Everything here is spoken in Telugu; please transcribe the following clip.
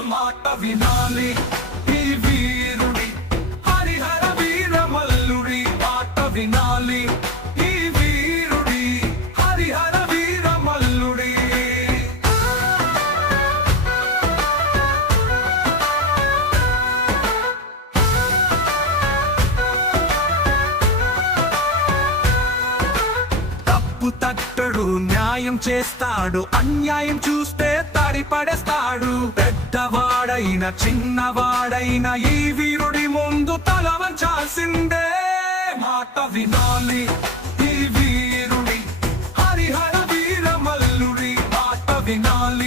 మాట వినాలి ఈ వీరుడి, హరిహర వీర మల్లుడి. మాట వినాలి ఈ వీరుడి, హరిహర వీర మల్లుడి. తప్పు తట్టడు, న్యాయం చేస్తాడు, అన్యాయం చూస్తే తడిపడేస్తాడు. పెద్దవాడైన చిన్నవాడైన ఈ వీరుడి ముందు తల వంచాల్సిందే. మాట వినాలి ఈ వీరుడి, హరిహర వీర మల్లుడి. మాట వినాలి.